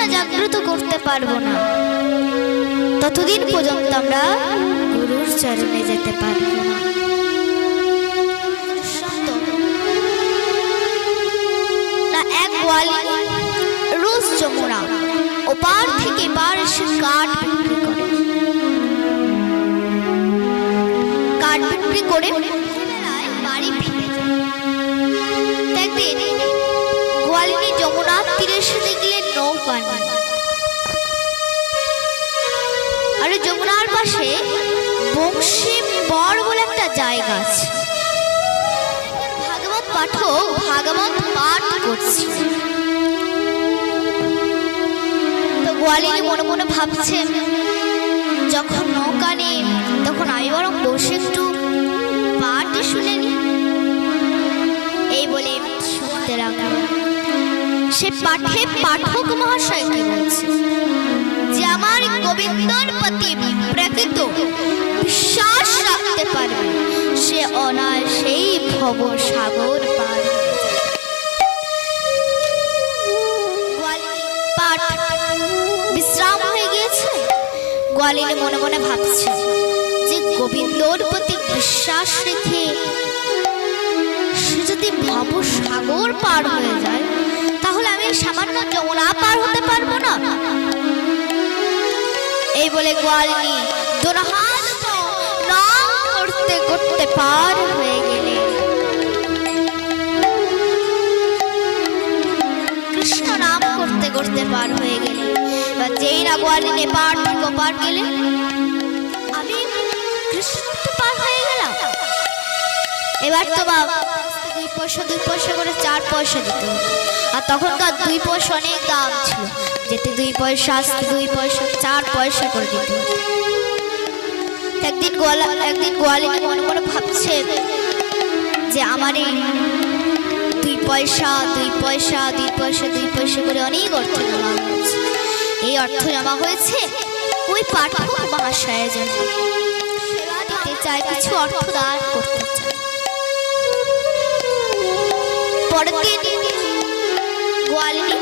না জাগ্রত করতে পারবো না, ততদিন পর্যন্ত আমরা গুরুর চরণে যেতে পারবো না। না এক গোয়ালি রোজ যমুনা ওপার থেকে এবার এসে কাঠ বিক্রি করে, কাঠ বিক্রি করে বাড়ি ফিরে যায়। একদিন গোয়ালিনী যমুনার তীরে এসে দেখলেন নৌকা নেই, আর যমুনার পাশে বংশী বর বলে একটা জায়গা আছে। ভাগবত পাঠক ভাগবত পাঠ করছে। তো গোয়ালিনী মনে মনে ভাবছেন, যখন নৌকা নেই তখন আমি বরং বসে একটু পাঠ শুনে নি। এই বলে শুনতে লাগলো। সে পাঠে পাঠক মহাশয় কি বলছে যে আমার গোবিন্দর প্রতি প্রকৃত বিশ্বাস রাখতে পারবে সে অনায়াসেই ভব সাগর পার। পাঠ বিশ্রাম হয়ে গিয়েছে। গোয়ালিনী মনে মনে ভাবছে যে গোবিন্দর প্রতি বিশ্বাস রেখে সে যদি ভব সাগর পার হয়ে যায় তাহলে আমি সামান্য যমুনা পার হতে পারবো না। এই বলে গোয়ালিনী দোনো হাত নাম করতে করতে পার হয়ে গেলে কৃষ্ণ নাম করতে করতে পার হয়ে গেলে। এবার যেই না গোয়ালিনী পার থেকে পার গেলে আমি কৃষ্ণ পার হয়ে গেলাম। এবার তো বাবা 2 পয়সা করে 4 পয়সা দিতে হতো, আর তখনকার 2 পয়সা অনেক দাম ছিল, যেতে 2 পয়সা আসতে 2 পয়সা 4 পয়সা করে দিতে হতো। একদিন গোয়ালিনী মনে মনে ভাবছে যে আমার এই 2 পয়সা করে অনেক অর্থ জমা হয়েছে। এই অর্থ জমা হয়েছে ওই পাঠক মহাশয়ের জন্য, সেবা দিতে চায়, কিছু অর্থ দান করতে চায়। পরের দিন গোয়ালিনী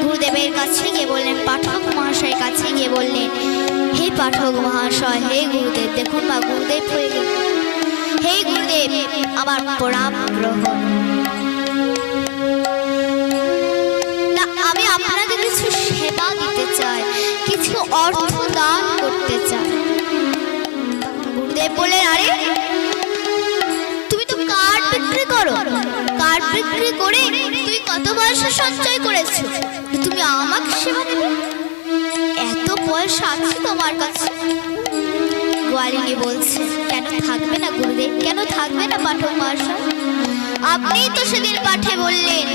গুরুদেবের কাছে গিয়ে বললেন, পাঠক মহাশয়ের কাছে গিয়ে বললেন, হে পাঠক মহাশয়, হে গুরুদেব, দেখুন বা গুরুদেব হয়ে গেল, হে গুরুদেব আমার প্রণাম গ্রহণ। না আমি আপনাকে কিছু সেবা দিতে চাই, কিছু অর্থ দান করতে চাই। গুরুদেব বলেন, আরে তুমি তো কাঠ বিক্রি করো, কাঠ বিক্রি করে তুই কত পয়সা সঞ্চয় করেছো, তুমি আমাকে সেবা দেবে? এত পয়সা আছে তোমার কাছে? গোয়ালিনী বলছে, কেন থাকবে না গুরুদেব, কেন থাকবে না পাঠক মহাশয়? আপনি তো সেদিন পাঠে বললেন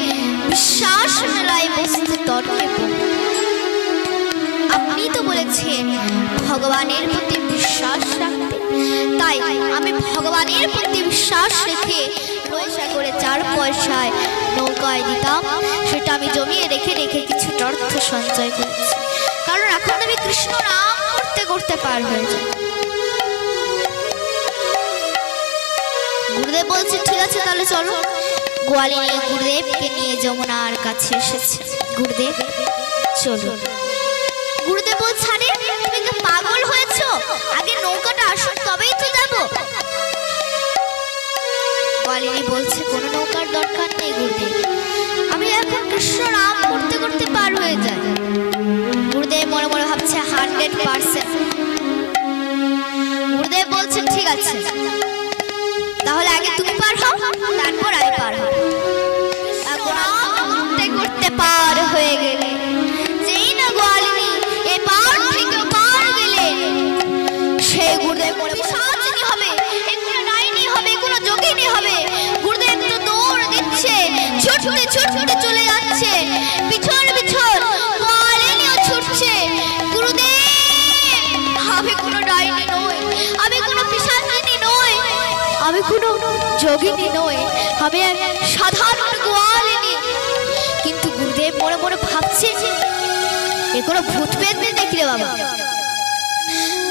বিশ্বাস মেলায় বসতে তর্কে। আপনি তো বলেছেন ভগবানের প্রতি বিশ্বাস রাখতে, তাই আমি ভগবানের প্রতি বিশ্বাস রেখে পয়সা করে 4 পয়সায় নৌকায় দিতাম, সেটা আমি জমিয়ে রেখে রেখে কিছু অর্থ সঞ্চয় করেছি, কারণ এখন আমি কৃষ্ণ নাম করতে করতে পার হয়ে যাই। গুরুদেব বলছে, ঠিক আছে তাহলে চলো। গোয়ালিনী গুরুদেবকে নিয়ে যমুনার কাছে এসেছে। গুরুদেব চলো। গুরুদেব বলছে, আরে তুমি কি পাগল হয়েছো? আগে নৌকাটা আসুক তবেই তো যাবো। গোয়ালিনী বলছে, কোনো নৌকার দরকার নেই গুরুদেব, আমি এখন কৃষ্ণ নাম করতে করতে পার হয়ে যাই। গুরুদেব মনে মনে ভাবছে 100%। গুরুদেব বলছে, ঠিক আছে তাহলে আগে তুমি পার হও, তারপর আমি পার হব। করতে করতে পার হয়ে গেলে যেই না গোয়ালিনী এ পার থেকে পার গেলে, সে গুরুদেব মনে সাহায্যী হবে, কোনো ডাইনি হবে, কোনো যোগিনী হবে। গুরুদেব তো দৌড় দিচ্ছে, ছুটতে ছুটতে চলে যাচ্ছে, পিছন পিছন গোয়ালিনীও ছুটছে। গুরুদেব, আমি কোনো ডাইনি নই, আমি কোনো পিশাচিনী নই, আমি কোনো যোগিনী নই, আমি সাধারণ গোয়ালিনী। কিন্তু গুরুদেব মনে মনে ভাবছে, এ কোনো ভূত পেত দেখি রে বাবা।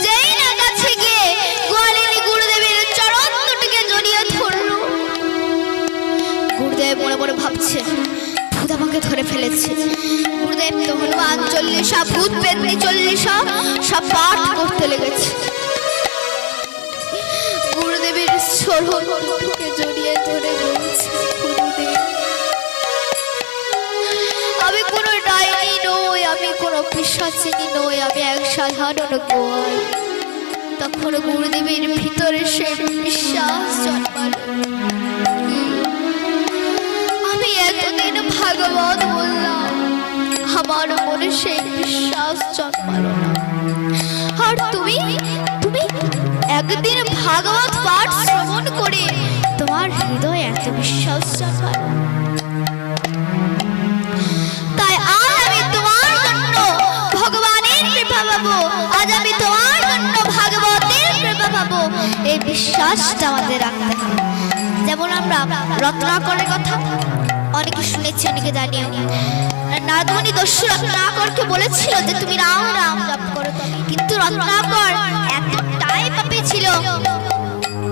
যেই না কাছে গিয়ে গোয়ালিনী গুরুদেবের চরণ দুটিকে জড়িয়ে ধরল। গুরুদেব মনে মনে ভাবছে ভূত আমাকে ধরে ফেলেছে। গুরুদেব গুরুদেব তো হনুমান চল্লিশা ভূত পেতনি চল্লিশা সব পাঠ করতে লেগেছে। গুরুদেবের চরণকে জড়িয়ে ধরে বলছে, গুরুদেব আমি কোনো ডাইনি নই, আমি কোনো পিশাচিনী নই, আমি এক সাধারণ গোয়াল। তখন গুরুদেবের ভিতরে সে বিশ্বাস জন্মালো, আমি এতদিন ভাগবত বললাম, আমার মনে সেই বিশ্বাস জন্মালো না। আর তুমি তুমি একদিন ভাগবত পাঠ শ্রবণ করে তোমার হৃদয়ে এত বিশ্বাস জন্মালো। তাই আজ আমি তোমার জন্য ভগবানের কৃপা পাবো, আজ আমি তোমার জন্য ভাগবতের কৃপা পাবো, এই বিশ্বাসটা আমাদের রাখতে হবে। যেমন আমরা রত্নাকরের কথা অনেকে শুনেছি, অনেকে জানিও। নারদমুনি দস্যু রত্নাকরকে বলেছিল যে তুমি রাম রাম জপ করো, কিন্তু রত্নাকর এতটাই পাপী ছিল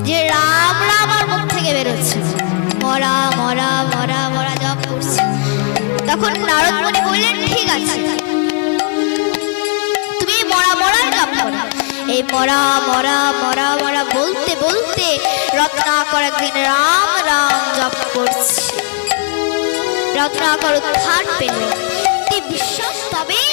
যে রাম রাম আর মুখ থেকে বেরোচ্ছে, মরা মরা মরা মরা জপ করছে। তখন নারদমুনি বললেন, ঠিক আছে তুমি মরা মরা জপ করো। এই মরা মরা মরা মরা বলতে বলতে রত্নাকর একদিন রাম রাম জপ করছে। রত্নাকর উদ্ধার পেল, বিশ্বাস তবেই